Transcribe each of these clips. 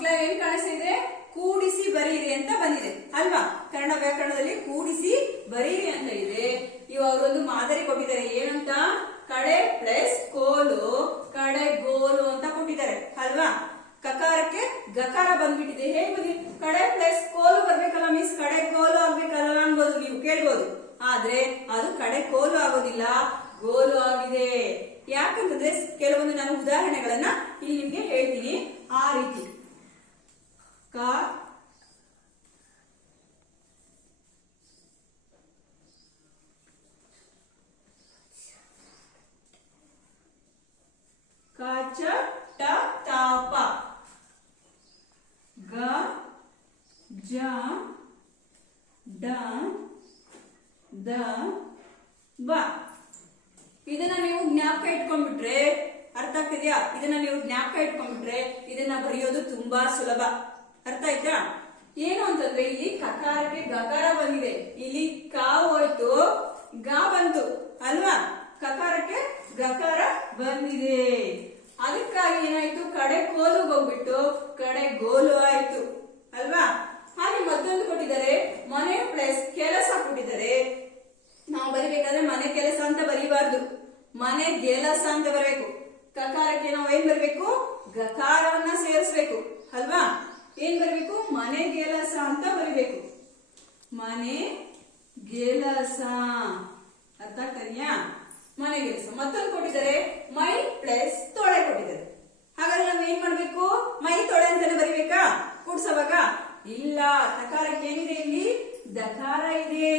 ಮಕ್ಕಳ ಏನ್ ಕಾಣಿಸ್ತಿದೆ? ಕೂಡಿಸಿ ಬರೀರಿ ಅಂತ ಬಂದಿದೆ ಅಲ್ವಾ? ಕನ್ನಡ ವ್ಯಾಕರಣದಲ್ಲಿ ಕೂಡಿಸಿ ಬರೀರಿ ಅಂತ ಇದೆ. ಅವರೊಂದು ಮಾದರಿ ಕೊಟ್ಟಿದ್ದಾರೆ. ಏನಂತ? ಕಡೆ ಪ್ಲಸ್ ಕೋಲು ಕಡೆ ಗೋಲು ಅಂತ ಕೊಟ್ಟಿದ್ದಾರೆ ಅಲ್ವಾ? ಕಕಾರಕ್ಕೆ ಗಕಾರ ಬಂದ್ಬಿಟ್ಟಿದೆ. ಹೇಗೆ ಬಂದಿದೆ? ಕಡೆ ಪ್ಲಸ್ ಕೋಲು ಬರ್ಬೇಕಲ್ಲ ಮಿಸ್, ಕಡೆ ಕೋಲು ಆಗ್ಬೇಕಲ್ಲ ಅನ್ಬೋದು, ನೀವು ಕೇಳ್ಬೋದು. ಆದ್ರೆ ಅದು ಕಡೆ ಕೋಲು ಆಗೋದಿಲ್ಲ, ಗೋಲು ಆಗಿದೆ. ಯಾಕಂತಂದ್ರೆ ಕೆಲವೊಂದು ನಾನು ಉದಾಹರಣೆಗಳನ್ನ ಇಲ್ಲಿ ನಿಮ್ಗೆ ಹೇಳ್ತೀನಿ. ಆ ರೀತಿ ಕಾಚ ಟ ತಾಪ ಗ ಜ ಡ ದ ಬ. ಇದನ್ನ ನೀವು ಜ್ಞಾಪಕ ಇಟ್ಕೊಂಡ್ಬಿಟ್ರೆ ಅರ್ಥ ಆಗ್ತಿದ್ಯಾ? ಇದನ್ನ ನೀವು ಜ್ಞಾಪಕ ಇಟ್ಕೊಂಡ್ಬಿಟ್ರೆ ಇದನ್ನ ಬರೆಯೋದು ತುಂಬಾ ಸುಲಭ. ಅರ್ಥ ಆಯ್ತಾ? ಏನು ಅಂತಂದ್ರೆ ಇಲ್ಲಿ ಕಕಾರಕ್ಕೆ ಗಕಾರ ಬಂದಿದೆ, ಇಲ್ಲಿ ಕಾ ಹೋಯ್ತು ಗಾ ಬಂತು ಅಲ್ವಾ? ಕಕಾರಕ್ಕೆ ಗಕಾರ ಬಂದಿದೆ. ಅದಕ್ಕಾಗಿ ಏನಾಯ್ತು? ಕಡೆ ಕೋಲು ಹೋಗ್ಬಿಟ್ಟು ಕಡೆ ಗೋಲು ಆಯ್ತು ಅಲ್ವಾ? ಹಾಗೆ ಮತ್ತೊಂದು ಕೊಟ್ಟಿದ್ದಾರೆ, ಮನೆ ಪ್ಲಸ್ ಕೆಲಸ ಕೊಟ್ಟಿದ್ದಾರೆ. ನಾವು ಬರಿಬೇಕಾದ್ರೆ ಮನೆ ಕೆಲಸ ಅಂತ ಬರೀಬಾರ್ದು, ಮನೆ ಗೆಲಸ ಅಂತ ಬರಬೇಕು. ಕಕಾರಕ್ಕೆ ನಾವು ಏನ್ ಬರ್ಬೇಕು? ಗಕಾರವನ್ನ ಸೇರಿಸ್ಬೇಕು ಅಲ್ವಾ? ಏನ್ ಬರ್ಬೇಕು? ಮನೆ ಗೆಲಸ ಅಂತ ಬರಿಬೇಕು. ಮನೆ ಗೆಲಸ. ಅರ್ಥ ಆಗ್ತದೆಯಾ? ಮನೆ ಗೆಲಸ. ಮತ್ತೊಂದು ಕೊಟ್ಟಿದ್ದಾರೆ, ಮೈ ಪ್ಲಸ್ ತೊಳೆ ಕೊಟ್ಟಿದ್ದಾರೆ. ಹಾಗಾದ್ರೆ ನಾವು ಏನ್ ಮಾಡ್ಬೇಕು? ಮೈ ತೊಳೆ ಅಂತಾನೆ ಬರಿಬೇಕಾ ಕೂಡ್ಸವಾಗ? ಇಲ್ಲ, ತಕಾರಕ್ಕೆ ಏನಿದೆ? ಇಲ್ಲಿ ದಕಾರ ಇದೆ.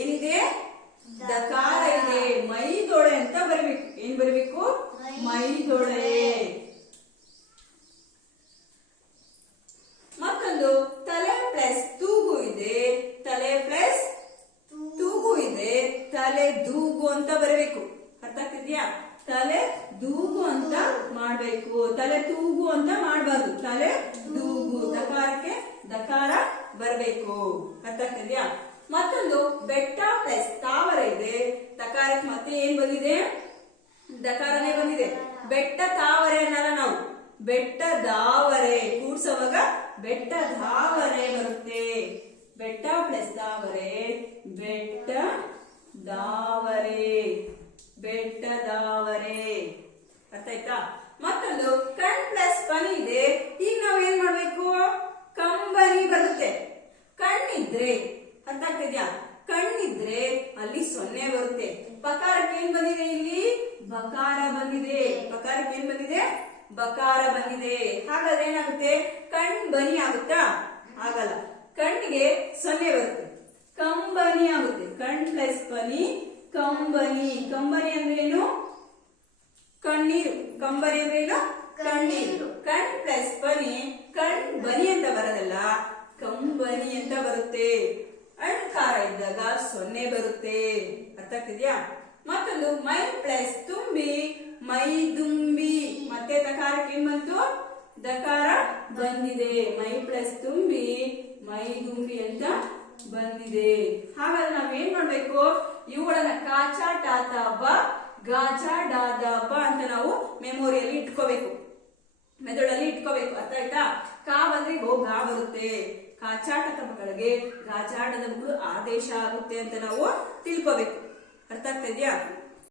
ಏನಿದೆ? ದಕಾರ ಇದೆ. ಮೈ ತೊಳೆ ಅಂತ ಬರಿಬೇಕು. ಏನ್ ಬರಿಬೇಕು? ಮೈ ತೊಳೆ. ಮತ್ತೊಂದು ತಲೆ ಪ್ಲಸ್ ತೂಗು ಇದೆ. ತಲೆ ಪ್ಲಸ್ ತೂಗು ಇದೆ. ತಲೆ ದೂಗು ಅಂತ ಬರಬೇಕು. ಅರ್ಥ ಆಗ್ತಿದ್ಯಾ? ತಲೆ ದೂಗು ಅಂತ ಮಾಡ್ಬೇಕು, ತಲೆ ತೂಗು ಅಂತ ಮಾಡಬಾರ್ದು. ತಲೆ ದೂಗು. ದಕಾರಕ್ಕೆ ದಕಾರ ಬರಬೇಕು. ಅರ್ಥ ಆಗ್ತಿದ್ಯಾ? ಮತ್ತೊಂದು ಬೆಟ್ಟ ಪ್ಲಸ್ ತಾವರ ಇದೆ. ತಕಾರಕ್ಕೆ ಮತ್ತೆ ಏನ್ ಬಂದಿದೆ? ದಕಾರನೇ ಬಂದಿದೆ. ಬೆಟ್ಟ ತಾವರೆ ಅನ್ನಲ್ಲ ನಾವು, ಬೆಟ್ಟ ದಾವರೆ. ಕೂಡ್ಸವಾಗ ಬೆಟ್ಟ ದಾವರೆ ಬರುತ್ತೆ. ಬೆಟ್ಟ ಪ್ಲಸ್ ದಾವರೆ, ಬೆಟ್ಟ ದಾವರೆ, ಬೆಟ್ಟ ದಾವರೆ. ಅರ್ಥ ಆಯ್ತಾ? ಮತ್ತೊಂದು ಕಣ್ ಪ್ಲಸ್ ಪನಿ ಇದೆ. ಈಗ ನಾವು ಏನ್ ಮಾಡ್ಬೇಕು? ಕಂಬನಿ ಬರುತ್ತೆ. ಕಣ್ಣಿದ್ರೆ, ಅರ್ಥ ಆಗ್ತಿದ್ಯಾ? ಕಣ್ಣಿದ್ರೆ ಅಲ್ಲಿ ಸೊನ್ನೆ ಬರುತ್ತೆ. ಪಕಾರಕ್ಕೆ ಏನ್ ಬಂದಿದೆ? ಇಲ್ಲಿ ಬಕಾರ ಬಂದಿದೆ. ಪಕಾರಕ್ಕೆ ಏನ್ ಬಂದಿದೆ? ಬಕಾರ ಬಂದಿದೆ. ಹಾಗಾದ್ರೆ ಏನಾಗುತ್ತೆ? ಕಣ್ ಬನಿ ಆಗುತ್ತಾ? ಆಗಲ್ಲ. ಕಣ್ಣಿಗೆ ಸೊನ್ನೆ ಬರುತ್ತೆ, ಕಂಬನಿ ಆಗುತ್ತೆ. ಕಣ್ ಪ್ಲಸ್ ಪನಿ ಕಂಬನಿ. ಕಂಬನಿ ಅಂದ್ರೆ ಏನು? ಕಣ್ಣೀರು. ಕಂಬನಿ ಅಂದ್ರೆ ಏನು? ಕಣ್ಣೀರು. ಕಣ್ ಪ್ಲಸ್ ಪನಿ ಕಣ್ ಬನಿ ಅಂತ ಬರೋದಲ್ಲ, ಕಂಬನಿ ಅಂತ ಬರುತ್ತೆ. ಅಣ್ಕಾರ ಇದ್ದಾಗ ಸೊನ್ನೆ ಬರುತ್ತೆ. ಅರ್ಥ ಆಗ್ತಿದ್ಯಾ? ಮತ್ತೊಂದು ಮೈ ಪ್ಲಸ್ ತುಂಬಿ ಮೈ ದುಂಬಿ. ಮತ್ತೆ ತಕಾರಕ್ಕೆ ಏನ್ ಬಂತು? ದಕಾರ ಬಂದಿದೆ. ಮೈ ಪ್ಲಸ್ ತುಂಬಿ ಮೈ ದುಂಬಿ ಅಂತ ಬಂದಿದೆ. ಹಾಗಾದ್ರೆ ನಾವೇನ್ ಮಾಡ್ಬೇಕು? ಇವುಗಳನ್ನ ಕಾಚ ಟಾತ ಬ ಗಾಚ ಡಾದ ಬ ಅಂತ ನಾವು ಮೆಮೊರಿಯಲ್ಲಿ ಇಟ್ಕೋಬೇಕು, ಮೆದುಳಲ್ಲಿ ಇಟ್ಕೋಬೇಕು. ಅರ್ಥ ಆಯ್ತಾ? ಕಾ ಬಂದ್ರೆ ಗಾ ಬರುತ್ತೆ. ಕಾಚಾಟದ ಮಕ್ಕಳಿಗೆ ಗಾಚಾಟದ ಮಕ್ಕಳು ಆದೇಶ ಆಗುತ್ತೆ ಅಂತ ನಾವು ತಿಳ್ಕೋಬೇಕು. ಅರ್ಥ ಆಗ್ತಾ ಇದೆಯಾ?